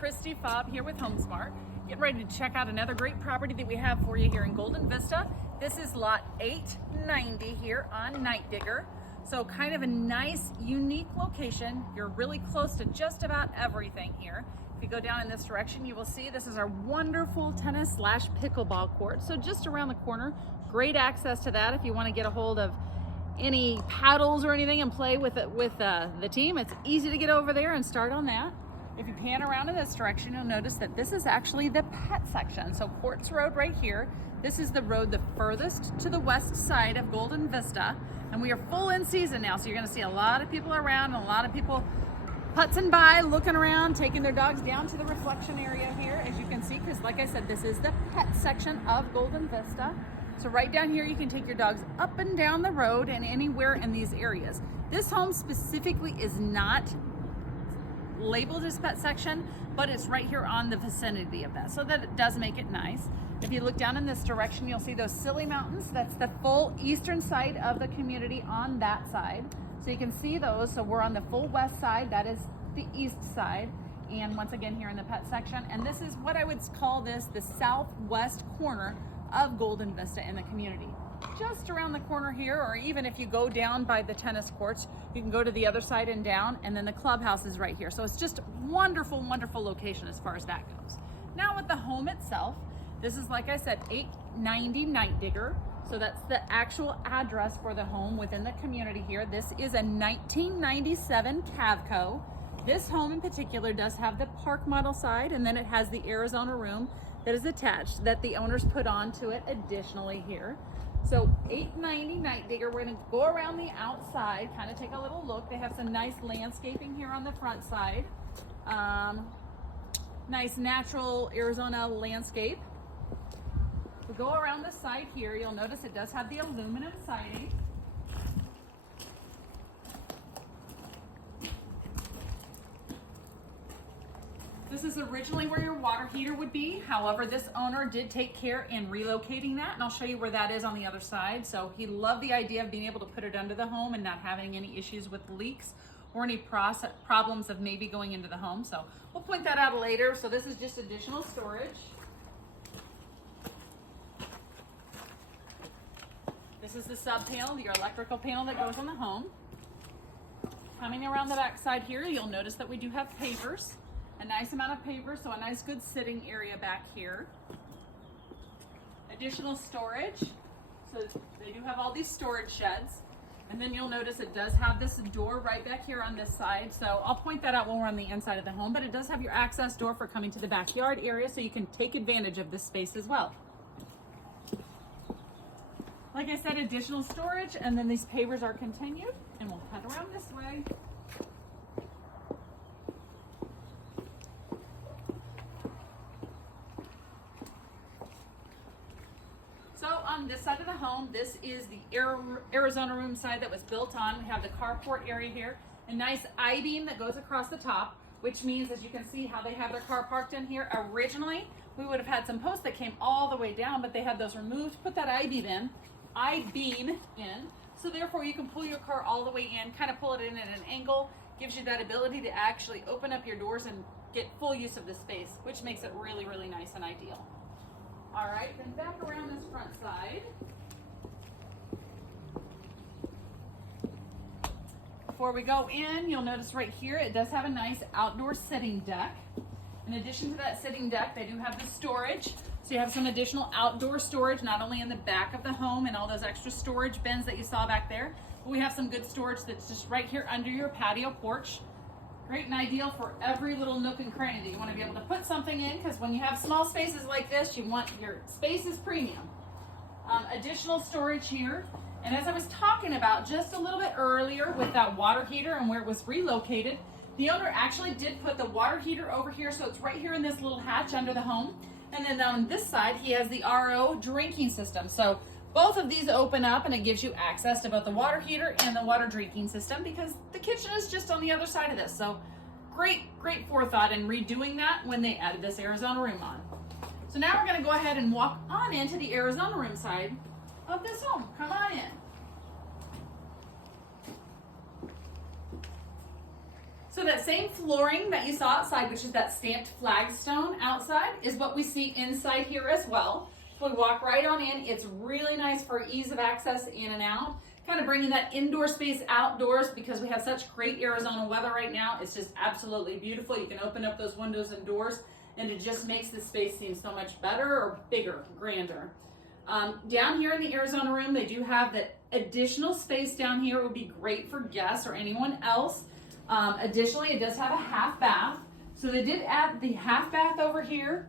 Kristiefalb here with HomeSmart. Getting ready to check out another great property that we have for you here in Golden Vista. This is lot 890 here on Nightdigger. So kind of a nice, unique location. You're really close to just about everything here. If you go down in this direction, you will see this is our wonderful tennis / pickleball court. So just around the corner, great access to that if you want to get a hold of any paddles or anything and play with it with the team. It's easy to get over there and start on that. If you pan around in this direction, you'll notice that this is actually the pet section. So Quartz Road right here. This is the road the furthest to the west side of Golden Vista. And we are full in season now, so you're gonna see a lot of people around and a lot of people putzing by, looking around, taking their dogs down to the reflection area here, as you can see, because like I said, this is the pet section of Golden Vista. So right down here, you can take your dogs up and down the road and anywhere in these areas. This home specifically is not labeled as pet section, but it's right here on the vicinity of that, so that it does make it nice. If you look down in this direction, you'll see those Silly Mountains. That's the full eastern side of the community on that side. So you can see those. So we're on the full west side. That is the east side. And once again, here in the pet section. And this is what I would call this the southwest corner of Golden Vista in the community. Just around the corner here, or even if you go down by the tennis courts, you can go to the other side and down, and then the clubhouse is right here. So it's just wonderful, wonderful location as far as that goes. Now with the home itself, this is, like I said, 890 Nightdigger. So that's the actual address for the home within the community here. This is a 1997 Cavco. This home in particular does have the park model side, and then it has the Arizona room that is attached that the owners put onto it additionally here. So 890 Nightdigger, we're gonna go around the outside, kind of take a little look. They have some nice landscaping here on the front side. Nice natural Arizona landscape. We go around the side here, you'll notice it does have the aluminum siding. This is originally where your water heater would be. However, this owner did take care in relocating that, and I'll show you where that is on the other side. So he loved the idea of being able to put it under the home and not having any issues with leaks or any problems of maybe going into the home. So we'll point that out later. So this is just additional storage. This is the sub panel, your electrical panel that goes on the home. Coming around the back side here, you'll notice that we do have pavers. A nice amount of pavers, so a nice good sitting area back here. Additional storage, so they do have all these storage sheds. And then you'll notice it does have this door right back here on this side. So I'll point that out when we're on the inside of the home, but it does have your access door for coming to the backyard area, so you can take advantage of this space as well. Like I said, additional storage, and then these pavers are continued, and we'll head around this way. So on this side of the home, this is the Arizona room side that was built on. We have the carport area here, a nice I-beam that goes across the top, which means, as you can see how they have their car parked in here. Originally, we would have had some posts that came all the way down, but they had those removed, put that I-beam in, so therefore you can pull your car all the way in, kind of pull it in at an angle, gives you that ability to actually open up your doors and get full use of the space, which makes it really, really nice and ideal. All right, then back around this front side. Before we go in, you'll notice right here, it does have a nice outdoor sitting deck. In addition to that sitting deck, they do have the storage. So you have some additional outdoor storage, not only in the back of the home and all those extra storage bins that you saw back there, but we have some good storage that's just right here under your patio porch. Great and ideal for every little nook and cranny that you want to be able to put something in, because when you have small spaces like this, you want your space is premium. Additional storage here. And as I was talking about just a little bit earlier with that water heater and where it was relocated, the owner actually did put the water heater over here, so it's right here in this little hatch under the home. And then on this side, he has the RO drinking system. So both of these open up, and it gives you access to both the water heater and the water drinking system, because the kitchen is just on the other side of this. So great forethought in redoing that when they added this Arizona room on. So now we're gonna go ahead and walk on into the Arizona room side of this home. Come on in. So that same flooring that you saw outside, which is that stamped flagstone outside, is what we see inside here as well. So we walk right on in. It's really nice for ease of access in and out. Kind of bringing that indoor space outdoors because we have such great Arizona weather right now. It's just absolutely beautiful. You can open up those windows and doors and it just makes the space seem so much better or bigger, grander. Down here in the Arizona room, they do have that additional space down here. It would be great for guests or anyone else. Additionally, it does have a half bath. So they did add the half bath over here.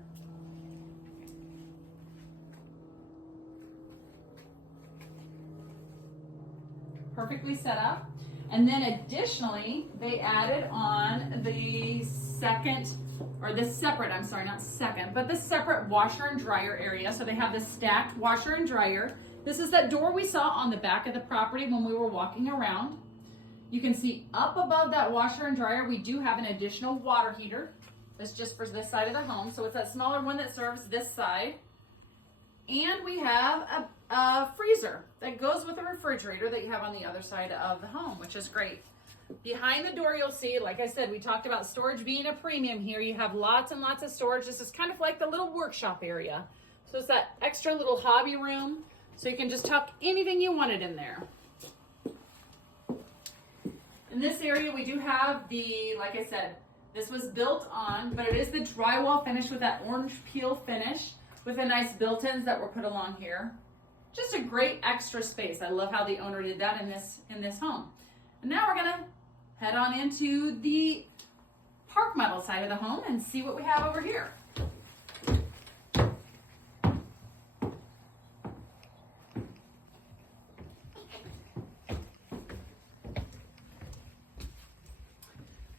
Perfectly set up. And then additionally, they added on the separate washer and dryer area. So they have the stacked washer and dryer. This is that door we saw on the back of the property when we were walking around. You can see up above that washer and dryer, we do have an additional water heater. That's just for this side of the home. So it's that smaller one that serves this side. And we have a freezer that goes with the refrigerator that you have on the other side of the home, which is great. Behind the door, you'll see, like I said, we talked about storage being a premium here. You have lots and lots of storage. This is kind of like the little workshop area. So it's that extra little hobby room. So you can just tuck anything you wanted in there. In this area, we do have the, like I said, this was built on, but it is the drywall finish with that orange peel finish with the nice built-ins that were put along here. Just a great extra space. I love how the owner did that in this home. And now we're gonna head on into the park model side of the home and see what we have over here.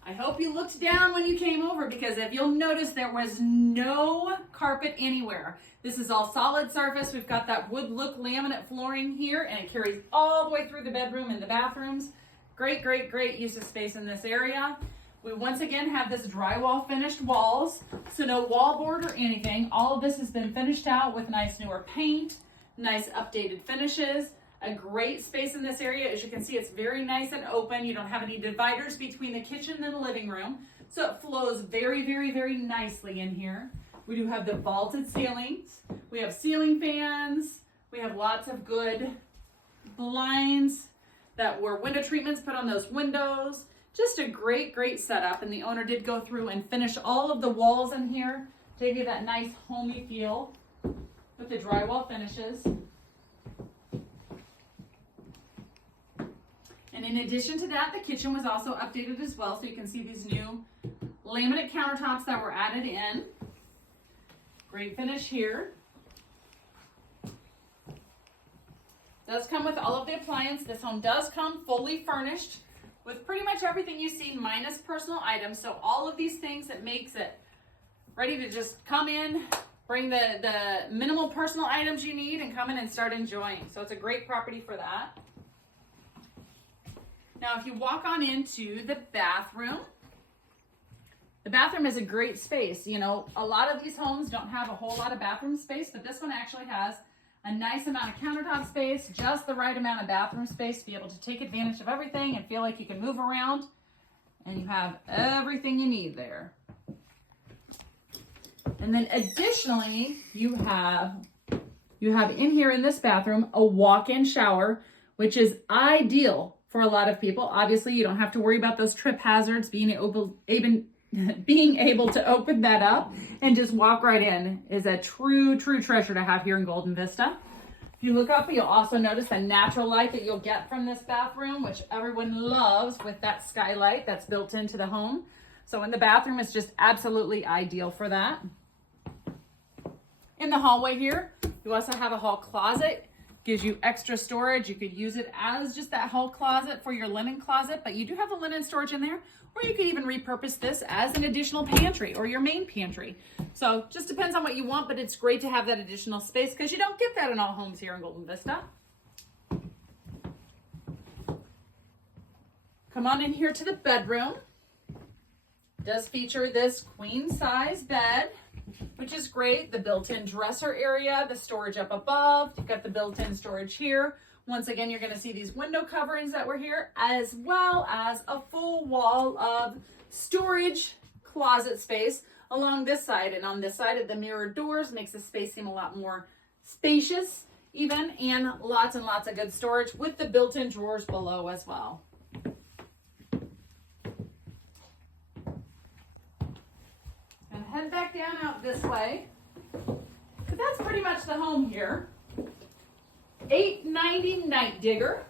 I hope you looked down when you came over because if you'll notice there was no carpet anywhere. This is all solid surface. We've got that wood look laminate flooring here and it carries all the way through the bedroom and the bathrooms. Great, great, great use of space in this area. We once again have this drywall finished walls, so no wallboard or anything. All of this has been finished out with nice newer paint, nice updated finishes. A great space in this area. As you can see, it's very nice and open. You don't have any dividers between the kitchen and the living room. So it flows very, very, very nicely in here. We do have the vaulted ceilings. We have ceiling fans. We have lots of good blinds that were window treatments put on those windows. Just a great, great setup. And the owner did go through and finish all of the walls in here to give you that nice homey feel with the drywall finishes. And in addition to that, the kitchen was also updated as well. So you can see these new laminate countertops that were added in. Great finish here. Does come with all of the appliance. This home does come fully furnished with pretty much everything you see minus personal items. So all of these things that makes it ready to just come in, bring the minimal personal items you need and come in and start enjoying. So it's a great property for that. Now, if you walk on into the bathroom is a great space. You know, a lot of these homes don't have a whole lot of bathroom space, but this one actually has a nice amount of countertop space, just the right amount of bathroom space to be able to take advantage of everything and feel like you can move around and you have everything you need there. And then additionally, you have in here in this bathroom a walk-in shower, which is ideal for a lot of people. Obviously, you don't have to worry about those trip hazards, being able to open that up and just walk right in is a true treasure to have here in Golden Vista. If you look up, you'll also notice the natural light that you'll get from this bathroom, which everyone loves with that skylight that's built into the home. So in the bathroom, it's just absolutely ideal for that. In the hallway here, you also have a hall closet. Gives you extra storage. You could use it as just that hall closet for your linen closet, but you do have the linen storage in there, or you could even repurpose this as an additional pantry or your main pantry. So just depends on what you want, but it's great to have that additional space because you don't get that in all homes here in Golden Vista. Come on in here to the bedroom. It does feature this queen size bed, which is great. The built-in dresser area, the storage up above. You've got the built-in storage here. Once again, you're going to see these window coverings that were here, as well as a full wall of storage closet space along this side, and on this side of the mirrored doors makes the space seem a lot more spacious even, and lots of good storage with the built-in drawers below as well. And head back down out this way, because that's pretty much the home here. 890 Nightdigger.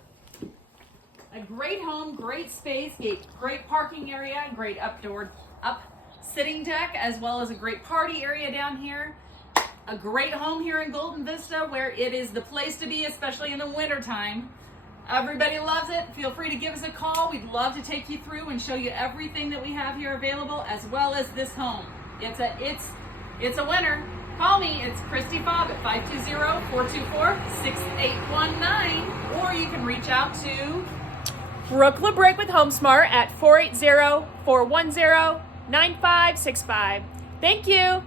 A great home, great space, great parking area, great up sitting deck, as well as a great party area down here. A great home here in Golden Vista where it is the place to be, especially in the winter time. Everybody loves it. Feel free to give us a call. We'd love to take you through and show you everything that we have here available, as well as this home. It's a winner. Call me. It's kristiefalb at 520-424-6819, or you can reach out to Brooke LaBrake with HomeSmart at 480-410-9565. Thank you.